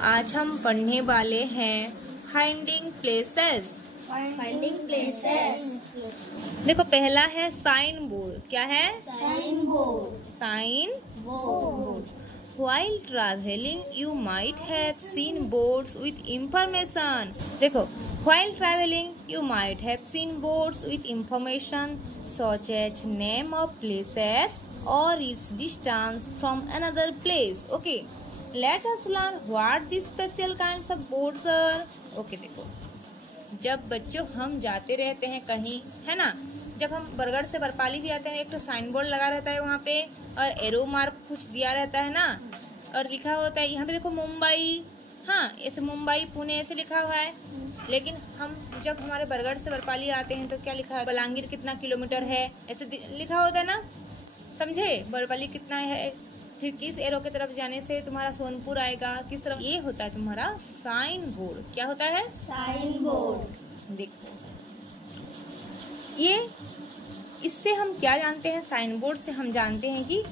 आज हम पढ़ने वाले हैं फाइंडिंग प्लेसेस। देखो पहला है साइन बोर्ड। क्या है? Sign board. Sign board. While traveling, you might have seen boards with information. देखो, while traveling, you might have seen boards with information such as name of places or its distance from another place. Okay, let us learn what these special kinds of boards are. Okay, देखो, जब बच्चों हम जाते रहते हैं कहीं, है ना, जब हम बरगढ़ से बरपाली भी आते हैं, एक तो साइन बोर्ड लगा रहता है वहाँ पे और एरो मार्क कुछ दिया रहता है ना, और लिखा होता है यहाँ पे देखो मुंबई, हाँ ऐसे मुंबई पुणे ऐसे लिखा हुआ है। लेकिन हम जब हमारे बरगढ़ से बरपाली आते हैं तो क्या लिखा है? बलांगीर कितना किलोमीटर है ऐसे लिखा होता है ना, समझे? बरपाली कितना है, फिर किस एरो की तरफ जाने से तुम्हारा सोनपुर आएगा, किस तरफ, ये होता है तुम्हारा साइन बोर्ड। क्या होता है? Sign board. देखो ये, इससे हम क्या जानते हैं? साइन बोर्ड से हम जानते हैं कि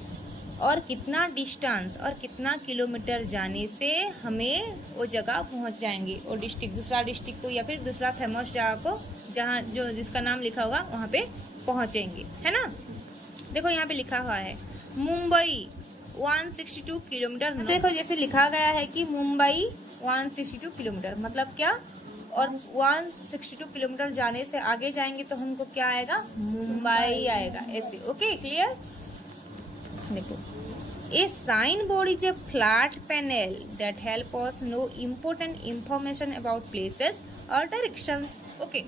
और कितना डिस्टेंस और कितना किलोमीटर जाने से हमें वो जगह पहुंच जाएंगे, और डिस्ट्रिक्ट, दूसरा डिस्ट्रिक्ट को या फिर दूसरा फेमस जगह को जहाँ जो जिसका नाम लिखा होगा वहाँ पे पहुंचेंगे, है ना। देखो यहाँ पे लिखा हुआ है मुंबई 162 किलोमीटर। देखो जैसे लिखा गया है कि मुंबई 162 किलोमीटर, मतलब क्या? और 162 किलोमीटर जाने से आगे जाएंगे तो हमको क्या आएगा? मुंबई आएगा ऐसे। Okay, clear? देखो, a sign board is a flat panel that help us know important information about places और डायरेक्शंस। ओके,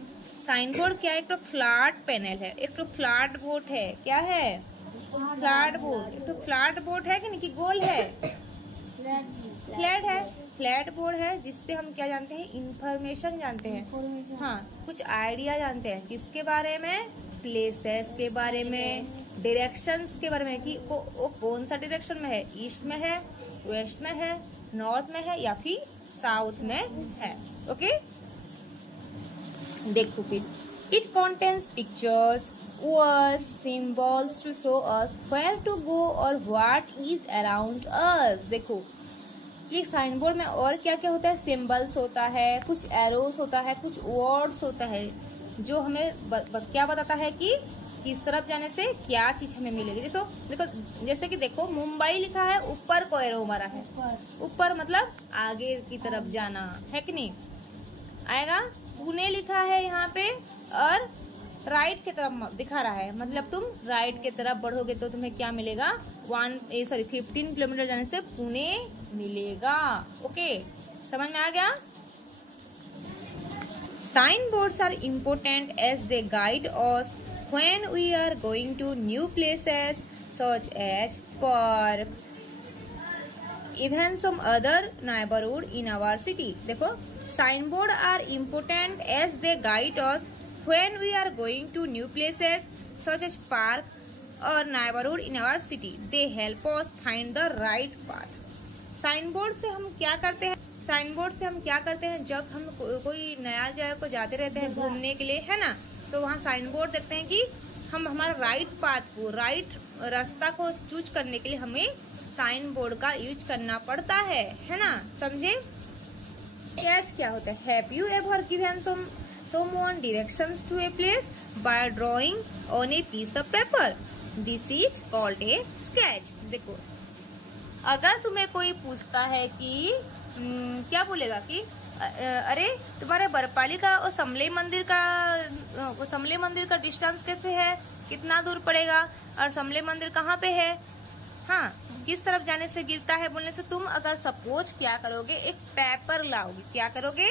साइन बोर्ड क्या है? एक तो फ्लैट पैनल है, एक तो फ्लैट बोर्ड है। क्या है? Flat board. एक तो फ्लैट बोर्ड है कि नहीं, कि गोल है? फ्लैट है, फ्लैट बोर्ड है, जिससे हम क्या जानते हैं? इंफॉर्मेशन जानते हैं। हाँ, कुछ आइडिया जानते हैं किसके बारे में? प्लेसेस के बारे में, डायरेक्शंस के बारे में, कि वो कौन सा डायरेक्शन में है, ईस्ट में है, वेस्ट में है, नॉर्थ में है या फिर साउथ में है। ओके, देखो फिर, it contains pictures, words, symbols to show us where to go और व्हाट इज अराउंड अस। देखो ये साइन बोर्ड में और क्या क्या होता है? सिंबल्स होता है, कुछ एरोस होता है, कुछ वर्ड्स होता है, जो हमें क्या बताता है कि किस तरफ जाने से क्या चीज हमें मिलेगी। देखो जैसे कि देखो मुंबई लिखा है, ऊपर को एरो मारा है, ऊपर मतलब आगे की तरफ जाना है कि नहीं आएगा। पुणे लिखा है यहाँ पे और राइट की तरफ दिखा रहा है, मतलब तुम राइट की तरफ बढ़ोगे तो तुम्हें क्या मिलेगा? 15 किलोमीटर जाने से पुणे मिलेगा। ओके, समझ में आ गया? Sign boards are important as they guide us when we are going to new places such as park, even some other neighborhood in our city. देखो, sign board are important as they guide us when we are going to new places such as park or neighborhood in our city. They help us find the right path. Sign board से हम क्या करते हैं? Sign board से हम क्या करते हैं? जब हम कोई नया जगह को जाते रहते हैं घूमने के लिए, है ना, तो वहाँ साइन बोर्ड देखते हैं कि हम हमारा राइट पाथ को, राइट रास्ता को चूज करने के लिए हमें साइन बोर्ड का यूज करना पड़ता है ना, समझे? स्केच क्या होता है? Have you ever given someone directions to a place by drawing on a piece of paper? This is called a sketch. देखो, अगर तुम्हें कोई पूछता है कि क्या बोलेगा कि अरे तुम्हारे बरपाली का और समले मंदिर का डिस्टेंस कैसे है, कितना दूर पड़ेगा, और समले मंदिर कहाँ पे है, हाँ किस तरफ जाने से गिरता है, बोलने से तुम अगर सपोज क्या करोगे? एक पेपर लाओगे। क्या करोगे?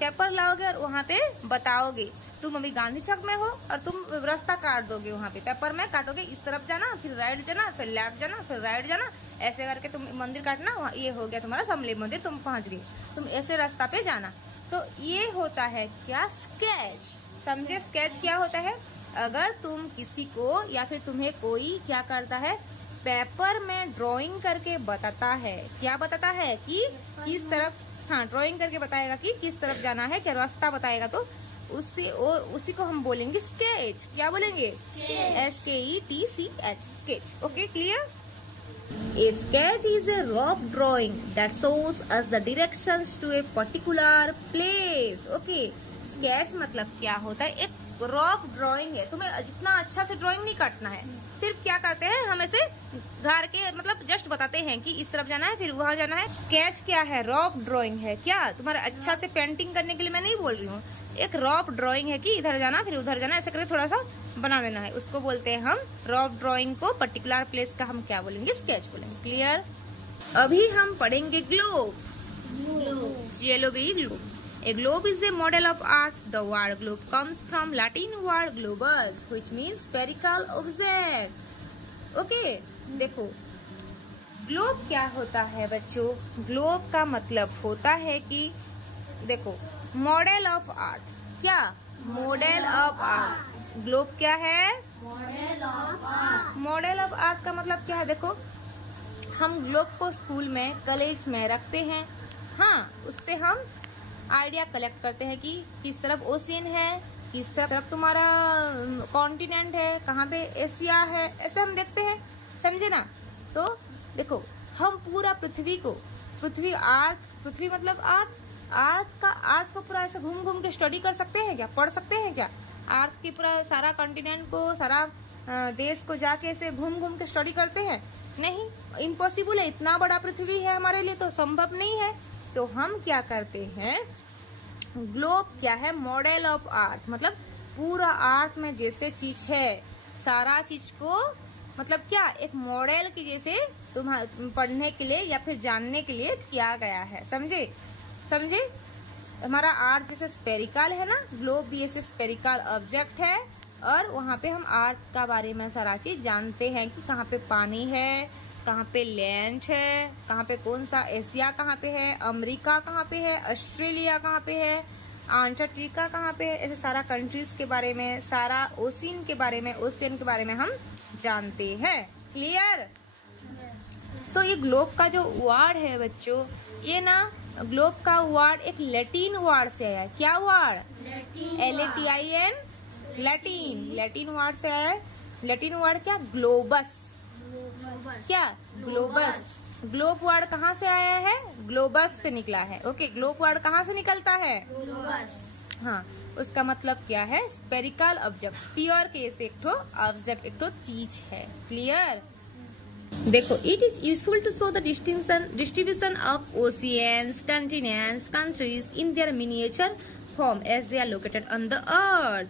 पेपर लाओगे और वहाँ पे बताओगे। तुम अभी गांधी चौक में हो और तुम रास्ता काट दोगे, वहाँ पे पेपर में काटोगे, इस तरफ जाना, फिर राइट जाना, फिर लेफ्ट जाना, फिर राइट जाना, ऐसे करके तुम मंदिर काटना, ये हो गया तुम्हारा समले मंदिर, तुम पहुँच गए, तुम ऐसे रास्ता पे जाना। तो ये होता है क्या? स्केच। समझे? स्केच क्या होता है? अगर तुम किसी को या फिर तुम्हें कोई क्या करता है, पेपर में ड्राइंग करके बताता है, क्या बताता है कि किस तरफ, हाँ ड्राइंग करके बताएगा कि किस तरफ जाना है, क्या रास्ता बताएगा, तो उसी को हम बोलेंगे स्केच। क्या बोलेंगे? SKETCH, sketch. Okay, clear? A sketch is a rough drawing that shows us the directions to a particular place. Okay, sketch मतलब क्या होता है? एक रफ ड्राइंग है। तुम्हें इतना अच्छा से ड्राइंग नहीं काटना है, सिर्फ क्या करते हैं हम ऐसे घर के मतलब जस्ट बताते हैं कि इस तरफ जाना है फिर वहां जाना है। स्केच क्या है? रफ ड्राइंग है। क्या तुम्हारा अच्छा से पेंटिंग करने के लिए मैं नहीं बोल रही हूँ, एक रफ ड्राइंग है कि इधर जाना फिर उधर जाना, ऐसे करके थोड़ा सा बना देना है, उसको बोलते हैं हम रफ ड्राइंग को। पर्टिकुलर प्लेस का हम क्या बोलेंगे? स्केच बोलेंगे। क्लियर? अभी हम पढ़ेंगे globe. Globe. A globe is a model of art. The word globe comes from Latin word globus, which means spherical object. Okay, देखो ग्लोब क्या होता है बच्चों? ग्लोब का मतलब होता है कि देखो मॉडल ऑफ आर्ट। क्या? Model of art. ग्लोब क्या है? Model of art. Model of art का मतलब क्या है? देखो हम ग्लोब को स्कूल में कॉलेज में रखते हैं। हाँ, उससे हम आइडिया कलेक्ट करते हैं कि किस तरफ ओशियन है, किस तरफ तुम्हारा कॉन्टिनेंट है, कहाँ पे एशिया है, ऐसे हम देखते हैं। समझे ना? तो देखो हम पूरा पृथ्वी को, पृथ्वी मतलब आर्थ को पूरा ऐसे घूम घूम के स्टडी कर सकते हैं क्या? पढ़ सकते हैं क्या? आर्थ की पूरा सारा कॉन्टिनेंट को, सारा देश को जाके ऐसे घूम घूम के स्टडी करते हैं? नहीं, इम्पॉसिबल है। इतना बड़ा पृथ्वी है, हमारे लिए तो संभव नहीं है। तो हम क्या करते हैं? ग्लोब क्या है? मॉडल ऑफ आर्ट, मतलब पूरा आर्ट में जैसे चीज है सारा चीज को मतलब क्या एक मॉडल की जैसे तुम्हारे पढ़ने के लिए या फिर जानने के लिए किया गया है। समझे? हमारा आर्ट जैसे स्पेरिकल है ना, ग्लोब भी ऐसे स्पेरिकल ऑब्जेक्ट है और वहाँ पे हम आर्ट का बारे में सारा चीज जानते हैं कि कहाँ पे पानी है, कहाँ पे लैंड है, कहाँ पे कौन सा एशिया कहाँ पे है, अमेरिका कहाँ पे है, ऑस्ट्रेलिया कहाँ पे है, अंटार्कटिका कहाँ पे है, ऐसे सारा कंट्रीज के बारे में, सारा ओशियन के बारे में हम जानते हैं। क्लियर? तो ये ग्लोब का जो वर्ड है बच्चों, ये ना ग्लोब का वर्ड एक लैटिन वर्ड से आया है। क्या वर्ड? LATIN, लैटिन वर्ड से आया है। लैटिन वर्ड क्या? ग्लोबस। क्या? ग्लोबस। ग्लोब वर्ड कहाँ से आया है? ग्लोबस से निकला है। ओके, ग्लोब वर्ड कहाँ से निकलता है? ग्लोबस। हाँ, उसका मतलब क्या है? Spherical object. स्पीयर के से एक ऑब्जेक्ट, एक चीज है। क्लियर? देखो, it is useful to show the distribution of oceans, continents, countries in their miniature form as they are located on the earth.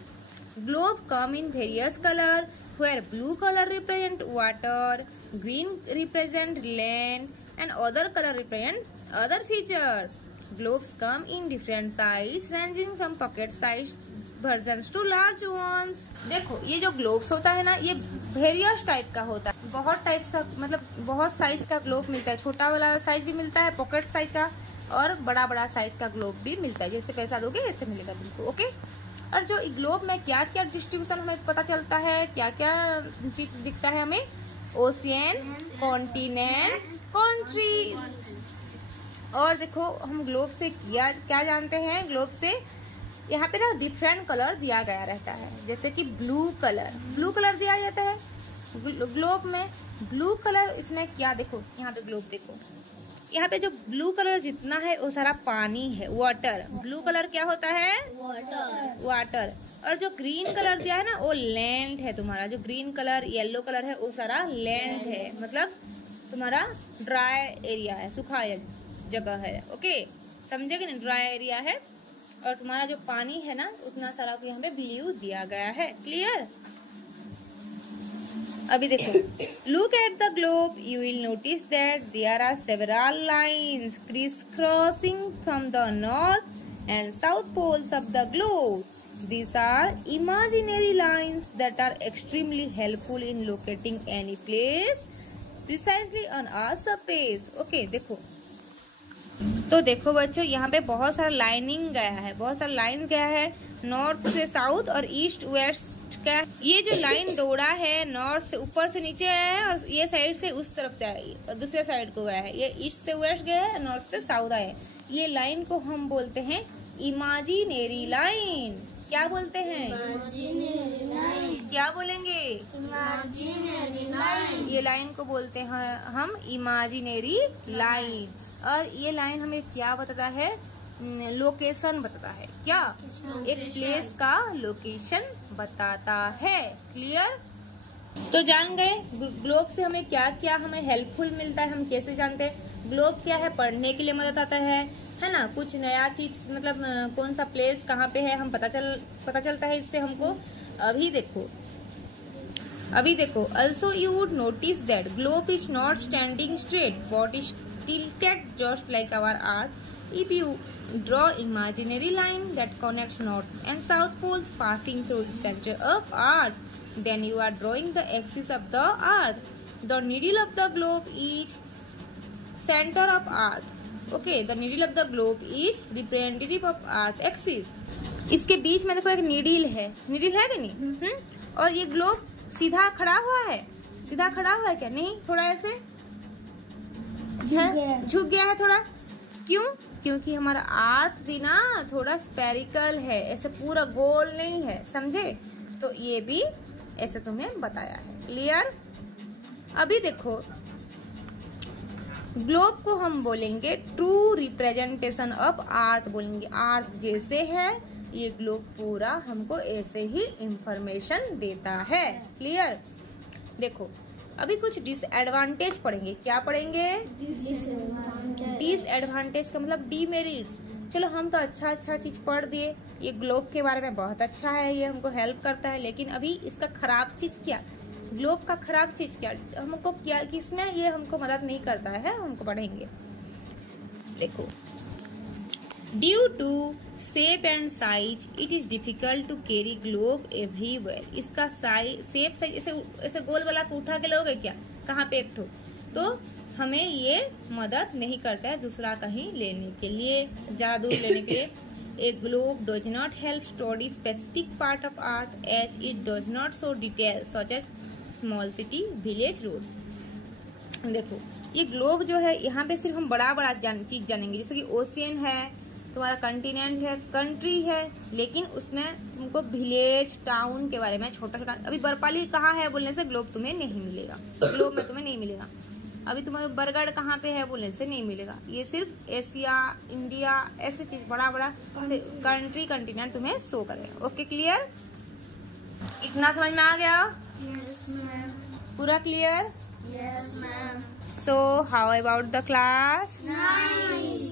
Globe come in various colour where blue color represent water, green represent land, and other color represent other features. Globes come in different size, ranging from pocket size versions to large ones. देखो ये जो globes होता है ना, ये various type का होता है। बहुत टाइप्स का मतलब बहुत साइज का ग्लोब मिलता है। छोटा वाला साइज भी मिलता है, पॉकेट साइज का, और बड़ा साइज का ग्लोब भी मिलता है। जैसे पैसा दोगे ऐसे मिलेगा तुमको। ओके, और जो ग्लोब में क्या क्या डिस्ट्रीब्यूशन हमें पता चलता है, क्या क्या चीज दिखता है हमें? Ocean, continent, countries. और देखो हम ग्लोब से क्या जानते हैं? ग्लोब से यहाँ पे ना डिफरेंट कलर दिया गया रहता है। जैसे कि ब्लू कलर दिया जाता है ग्लोब में। ब्लू कलर इसमें क्या? देखो यहाँ पे ग्लोब देखो, यहाँ पे जो ब्लू कलर जितना है वो सारा पानी है, वाटर। ब्लू कलर क्या होता है? वाटर। और जो ग्रीन कलर दिया है ना वो लैंड है तुम्हारा। जो ग्रीन कलर, येलो कलर है वो सारा लैंड है, मतलब तुम्हारा ड्राई एरिया है, सूखा जगह है। ओके, समझे कि नहीं? ड्राई एरिया है। और तुम्हारा जो पानी है ना उतना सारा को यहाँ पे ब्लू दिया गया है। क्लियर? अभी देखो, look at the globe, you will notice that there are several lines criss crossing from the north and south poles of the globe. These are imaginary lines that are extremely helpful in locating any place precisely on Earth's surface. Okay, देखो तो देखो बच्चों, यहाँ पे बहुत सारा lining गया है, बहुत सारा लाइन गया है नॉर्थ से साउथ और ईस्ट वेस्ट का। ये जो लाइन दौड़ा है नॉर्थ से ऊपर से नीचे आया है और ये साइड से उस तरफ से आया है, दूसरे साइड को गया है। ये ईस्ट से वेस्ट गया है, नॉर्थ से साउथ आया है। ये लाइन को हम बोलते हैं इमेजिनरी लाइन। क्या बोलते हैं? क्या बोलेंगे? Imaginary line. ये लाइन को बोलते हैं हम इमेजिनरी लाइन। और ये लाइन हमें क्या बताता है? लोकेशन बताता है। क्या? एक प्लेस का लोकेशन बताता है। क्लियर? तो जान गए ग्लोब से हमें क्या क्या हमें हेल्पफुल मिलता है, हम कैसे जानते हैं? ग्लोब क्या है? पढ़ने के लिए मदद आता है ना? कुछ नया चीज मतलब कौन सा प्लेस कहाँ पे है हम पता चलता है इससे हमको। अभी देखो also you would notice that globe is not standing straight but is tilted just like our earth. If you draw imaginary line that connects north and south poles passing through the center of earth, then you are drawing the axis of the earth. The needle of the globe is center of earth. Okay, the needle of the globe is representative of earth axis. इसके बीच में देखो एक needle है कि नहीं? और ये globe सीधा खड़ा हुआ है। सीधा खड़ा हुआ है क्या? नहीं, थोड़ा ऐसे झुक गया है थोड़ा। क्यों? क्योंकि हमारा अर्थ भी ना थोड़ा स्पेरिकल है, ऐसे पूरा गोल नहीं है। समझे? तो ये भी ऐसे तुम्हें बताया है। क्लियर? अभी देखो ग्लोब को हम बोलेंगे ट्रू रिप्रेजेंटेशन ऑफ अर्थ बोलेंगे। अर्थ जैसे है ये ग्लोब पूरा हमको ऐसे ही इंफॉर्मेशन देता है। क्लियर? देखो अभी कुछ डिसएडवांटेज पढ़ेंगे। क्या पढ़ेंगे? डिसएडवांटेज का मतलब डीमेरिट्स। चलो हम तो अच्छा चीज पढ़ दिए, ये ग्लोब के बारे में बहुत अच्छा है, ये हमको हेल्प करता है, लेकिन अभी इसका खराब चीज क्या? ग्लोब का खराब चीज क्या हमको? क्या किसमें ये हमको मदद नहीं करता है, हमको पढ़ेंगे। देखो due to shape and size it is difficult to carry globe everywhere. इसका शेप साइज ऐसे गोल वाला को उठा के लोगे क्या कहाँ पे एक ठो, तो हमें ये मदद नहीं करता है दूसरा कहीं लेने के लिए, ज्यादा दूर लेने के लिए। A globe does not help study specific part of earth as it does not show details such as small city, village, roads. देखो ये ग्लोब जो है यहाँ पे सिर्फ हम बड़ा चीज जानेंगे, जैसे कि ओशियन है, तुम्हारा कंटिनेंट है, कंट्री है, लेकिन उसमें तुमको विलेज टाउन के बारे में छोटा अभी बर्फाली कहाँ है बोलने से ग्लोब तुम्हें नहीं मिलेगा, ग्लोब में तुम्हें नहीं मिलेगा। अभी तुम्हारा बरगढ़ कहाँ पे है बोलने से नहीं मिलेगा। ये सिर्फ एशिया, इंडिया ऐसे चीज बड़ा कंट्री कंटिनेंट तुम्हें शो करेगा। Okay clear? इतना समझ में आ गया? Yes ma'am. पूरा clear? Yes ma'am. So how about the class? Nice.